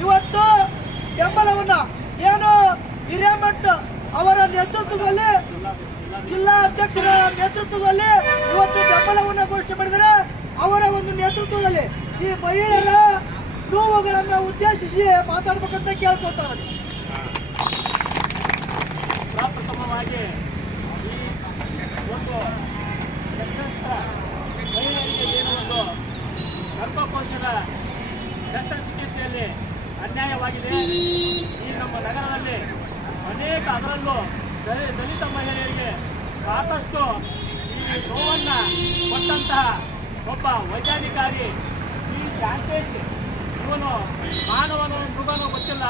ಇವತ್ತು ಬೆಂಬಲವನ್ನ ಏನು ಹಿರೇಮಠ್ ಅವರ ನೇತೃತ್ವದಲ್ಲಿ ಜಿಲ್ಲಾ ಅಧ್ಯಕ್ಷರ ನೇತೃತ್ವದಲ್ಲಿ ಇವತ್ತು ಬೆಂಬಲವನ್ನ ಘೋಷಣೆ ಮಾಡಿದರೆ ಅವರ ಒಂದು ನೇತೃತ್ವದಲ್ಲಿ ಈ ಮಹಿಳೆಯರ ನೋವುಗಳನ್ನ ಉದ್ದೇಶಿಸಿ ಮಾತಾಡ್ಬೇಕಂತ ಕೇಳ್ಕೊತಾರೆ ಪ್ರಪ್ರಥಮವಾಗಿ ಒಂದು ಮಹಿಳೆಯರಿಗೆ ಒಂದು ಗರ್ಭಕೋಶದ ಶಸ್ತ್ರಚಿಕಿತ್ಸೆಯಲ್ಲಿ ಅನ್ಯಾಯವಾಗಿದೆ. ಈ ನಮ್ಮ ನಗರದಲ್ಲಿ ಅನೇಕ ಅದರಲ್ಲೂ ದಲಿ- ದಲಿತ ಮಹಿಳೆಯರಿಗೆ ಸಾಕಷ್ಟು ಈ ನೋವನ್ನು ಕೊಟ್ಟಂತಹ ಒಬ್ಬ ವೈದ್ಯಾಧಿಕಾರಿ ಈ ಶಾಂತೇಶ್ ಇವನು ಮಾನವನು ಮೃಗನೋ ಗೊತ್ತಿಲ್ಲ.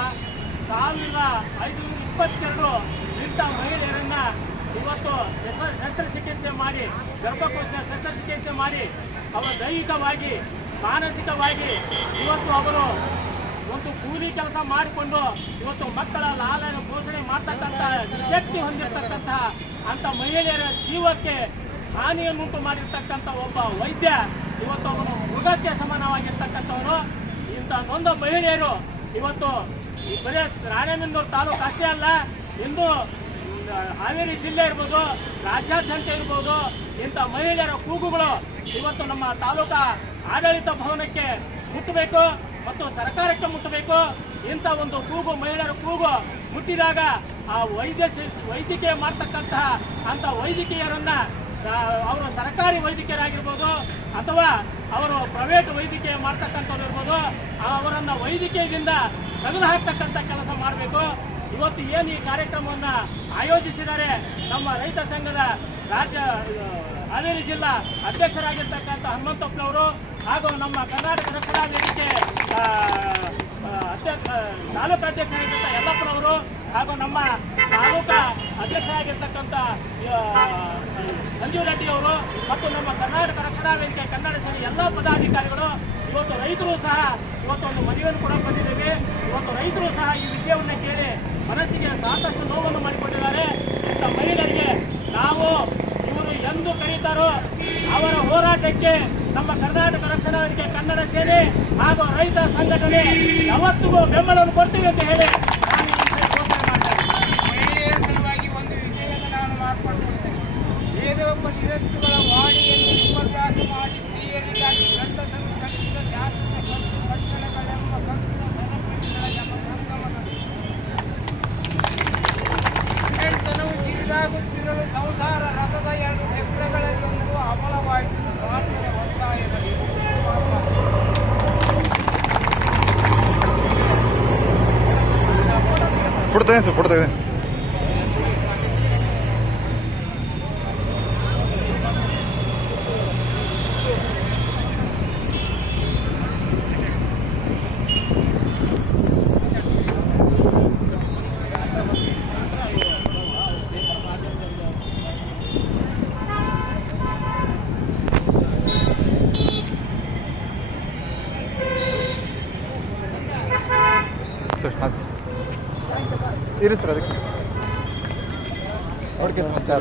ಸಾವಿರದ ಐದುನೂರ ಇಪ್ಪತ್ತೆರಡು ಇಂಥ ಮಹಿಳೆಯರನ್ನ ಇವತ್ತು ಶಸ್ತ್ರ ಶಸ್ತ್ರಚಿಕಿತ್ಸೆ ಮಾಡಿ, ಗರ್ಭಕೋಶ ಶಸ್ತ್ರಚಿಕಿತ್ಸೆ ಮಾಡಿ, ಅವರ ದೈಹಿಕವಾಗಿ, ಮಾನಸಿಕವಾಗಿ ಇವತ್ತು ಅವರು ಒಂದು ಕೂಲಿ ಕೆಲಸ ಮಾಡಿಕೊಂಡು ಇವತ್ತು ಮಕ್ಕಳ ಲಾಲನ ಪೋಷಣೆ ಮಾಡ್ತಕ್ಕಂಥ ಶಕ್ತಿ ಹೊಂದಿರತಕ್ಕಂತಹ ಅಂತ ಮಹಿಳೆಯರ ಜೀವಕ್ಕೆ ಹಾನಿಯನ್ನುಂಟು ಮಾಡಿರ್ತಕ್ಕಂಥ ಒಬ್ಬ ವೈದ್ಯ ಇವತ್ತು ಅವನು ಮೃಗಕ್ಕೆ ಸಮಾನವಾಗಿರ್ತಕ್ಕಂಥವರು ಇಂಥ ನೊಂದ ಮಹಿಳೆಯರು ಇವತ್ತು ಬರೀ ರಾಣೆಬೆನ್ನೂರು ತಾಲೂಕು ಅಷ್ಟೇ ಅಲ್ಲ, ಇಂದು ಹಾವೇರಿ ಜಿಲ್ಲೆ ಇರ್ಬೋದು, ರಾಜ್ಯಾದ್ಯಂತ ಇರ್ಬೋದು, ಇಂಥ ಮಹಿಳೆಯರ ಕೂಗುಗಳು ಇವತ್ತು ನಮ್ಮ ತಾಲೂಕಾ ಆಡಳಿತ ಭವನಕ್ಕೆ ಮುಟ್ಟಬೇಕು. ಮತ್ತು ಸರ್ಕಾರಕ್ಕೆ ಮುಟ್ಟಬೇಕು. ಇಂಥ ಒಂದು ಕೂಗು ಮಹಿಳೆಯರ ಕೂಗು ಮುಟ್ಟಿದಾಗ ಆ ವೈದ್ಯ ವೈದ್ಯಕೀಯ ಮಾಡ್ತಕ್ಕಂತಹ ಅಂಥ ವೈದ್ಯಕೀಯರನ್ನ ಅವರು ಸರ್ಕಾರಿ ವೈದ್ಯಕೀಯರಾಗಿರ್ಬೋದು ಅಥವಾ ಅವರು ಪ್ರೈವೇಟ್ ವೈದ್ಯಕೀಯ ಮಾಡ್ತಕ್ಕಂಥವ್ರು ಇರ್ಬೋದು ಅವರನ್ನು ವೈದ್ಯಕೀಯದಿಂದ ತೆಗೆದು ಹಾಕ್ತಕ್ಕಂಥ ಕೆಲಸ ಮಾಡಬೇಕು. ಇವತ್ತು ಏನು ಈ ಕಾರ್ಯಕ್ರಮವನ್ನು ಆಯೋಜಿಸಿದ್ದಾರೆ, ನಮ್ಮ ರೈತ ಸಂಘದ ರಾಜ್ಯ, ಹಾವೇರಿ ಜಿಲ್ಲಾ ಅಧ್ಯಕ್ಷರಾಗಿರ್ತಕ್ಕಂಥ ಹನುಮಂತಪ್ಪನವರು ಹಾಗೂ ನಮ್ಮ ಕರ್ನಾಟಕ ರಕ್ಷಣಾ ವೇದಿಕೆ ತಾಲೂಕು ಅಧ್ಯಕ್ಷರಾಗಿರ್ತಕ್ಕಂಥ ಯಲ್ಲಪ್ಪನವರು ಹಾಗೂ ನಮ್ಮ ತಾಲೂಕಾ ಅಧ್ಯಕ್ಷರಾಗಿರ್ತಕ್ಕಂಥ ಸಂಜೀವ್ ರೆಡ್ಡಿ ಅವರು ಮತ್ತು ನಮ್ಮ ಕರ್ನಾಟಕ ರಕ್ಷಣಾ ವೇದಿಕೆ ಕನ್ನಡ ಸೇನೆ ಎಲ್ಲ ಪದಾಧಿಕಾರಿಗಳು, ಇವತ್ತು ರೈತರು ಸಹ ಇವತ್ತು ಒಂದು ಮನವಿಯನ್ನು ಕೂಡ ಬಂದಿದ್ದೇವೆ ಇವತ್ತು ರೈತರು ಸಹ ಈ ವಿಷಯವನ್ನು ಕೇಳಿ ಮನಸ್ಸಿಗೆ ಸಾಕಷ್ಟು ನೋವನ್ನು ಮಾಡಿಕೊಂಡಿದ್ದಾರೆ. ಇಂಥ ಮಹಿಳೆಯರಿಗೆ ನಾವು ಇವರು ಎಂದು ಕರೀತಾರೋ ಅವರ ಹೋರಾಟಕ್ಕೆ ನಮ್ಮ ಕರ್ನಾಟಕ ರಕ್ಷಣಾ ವೇದಿಕೆ ಕನ್ನಡ ಸೇನೆ ಹಾಗೂ ರೈತ ಸಂಘಟನೆ ಯಾವತ್ತಿಗೂ ಬೆಂಬಲವನ್ನು ಕೊಡ್ತೀವಿ ಅಂತ ಹೇಳಿ ಸಲುವಾಗಿ ಒಂದು ವಿಷಯವನ್ನು ನಾನು ಬೇರೆ ಒಬ್ಬ ನಿರಸ್ತುಗಳ ವಾಣಿಯನ್ನು ವಿಪರ್ಯಾಸ ಮಾಡಿ ಸ್ತ್ರೀಯರಿಗಾಗಿ ಗಂಡಸರು ಕಲಿಸಿದ ಕಿರಿದಾಗುತ್ತಿರಲು ಸಂಸಾರ ಫೋಟೋ ತೆಗೆದು ಸರ್ ಫೋಟೋ ತೆಗೆದು ಸರ್ ಹಾಂ ಇರಿ ಸರ್ ಅದಕ್ಕೆ. Okay sir